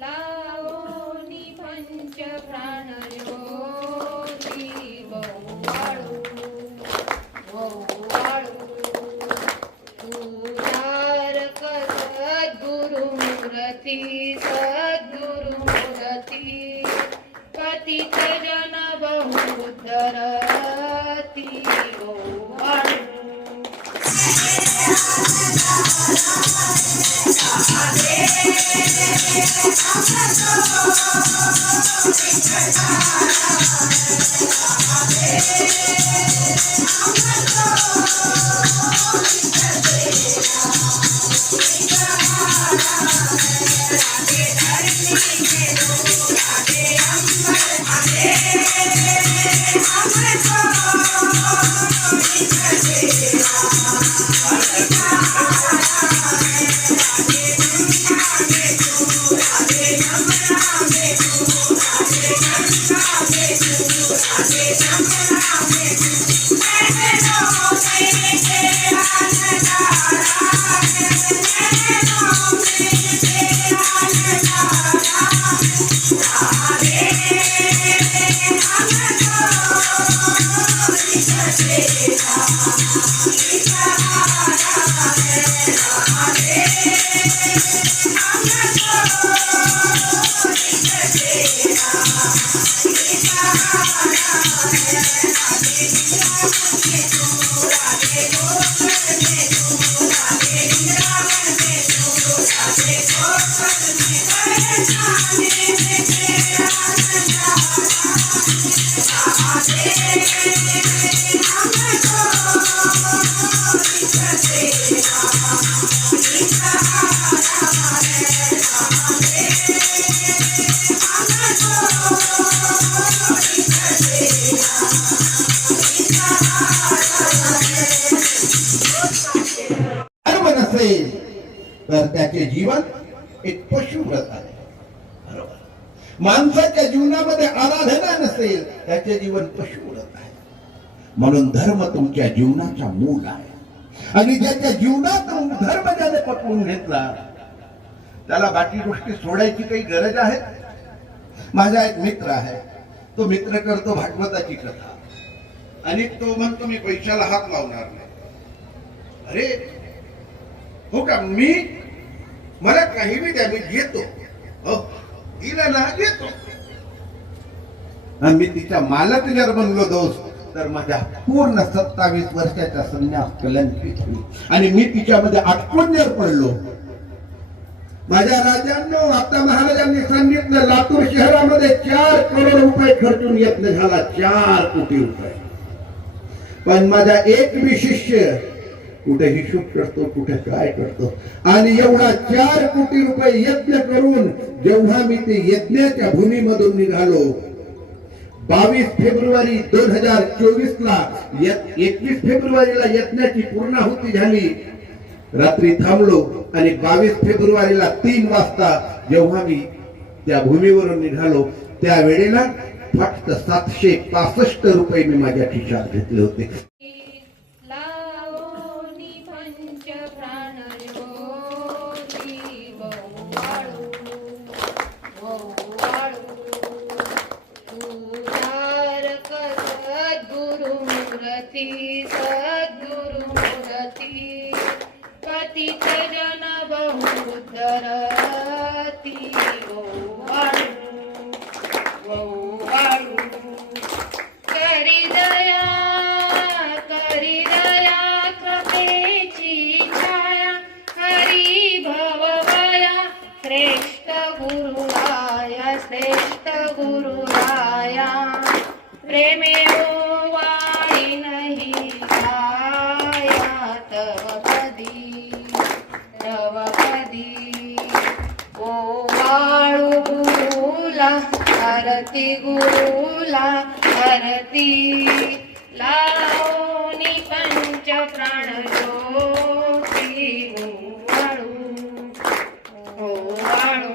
लावणी पंच प्राण ज्योती वौवाळू वौवाळू तुझारक सद्गुरुमूर्ती सद्गुरुमूर्ती पतित जन बहुधरती वौवाळू तर त्याचे जीवन एक पशुव्रत आहे. बरोबर. माणसाच्या जीवनामध्ये आराधना नसेल त्याचे जीवन पशुव्रत आहे. म्हणून धर्म तुमच्या जीवनाचा मूल आहे. आणि ज्याच्या जीवनात धर्म ज्याने पटवून घेतला त्याला बाकी गोष्टी सोडायची काही गरज आहे. माझा एक मित्र आहे. तो मित्र करतो भागवताची कथा आणि तो म्हणतो मी पैशाला हात लावणार नाही. अरे हो का, मला काही बी द्या, मी घेतो. हो दिलं ना घेतो. मी तिच्या मालक जर बनलो दोस्त तर माझ्या पूर्ण 27 वर्षाच्या संन्यास कलंकित होईल आणि मी तिच्यामध्ये अटकून जर पडलो. माझ्या राजांनो, आता महाराजांनी सांगितलं लातूर शहरामध्ये 4 करोड रुपये खर्चून यत्न झाला, 4 कोटी रुपये. पण माझा एक बी शिष्य कुठे हिशोब करतो, कुठे काय करतो. आणि एवढा 4 कोटी रुपये यज्ञ करून जेव्हा मी ते यज्ञाच्या भूमीमधून निघालो 22 फेब्रुवारी 2024 ला 21 फेब्रुवारीला यज्ञाची पूर्णाहुती झाली. रात्री थांबलो आणि 22 फेब्रुवारीला 3 वाजता जेव्हा मी त्या भूमीवरून निघालो त्यावेळेला फक्त 765 रुपये मी माझ्या खिशात घेतले होते. सद्गुरुमूर्ती पतित जन बहुधरती वौवाळू वौवाळू करी दया कृपेची छाया हरी भवया श्रेष्ठ गुरुराया प्रेमे आरती गुरुला आरती लावणी पंच प्राण ज्योती वौवाळू वौवाळू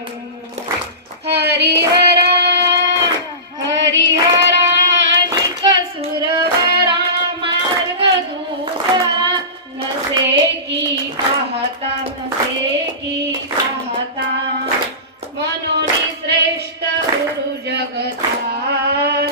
हरिहरा आणि कसुरवरा मार्ग दूसरा नसे की पाहता गुरु जगता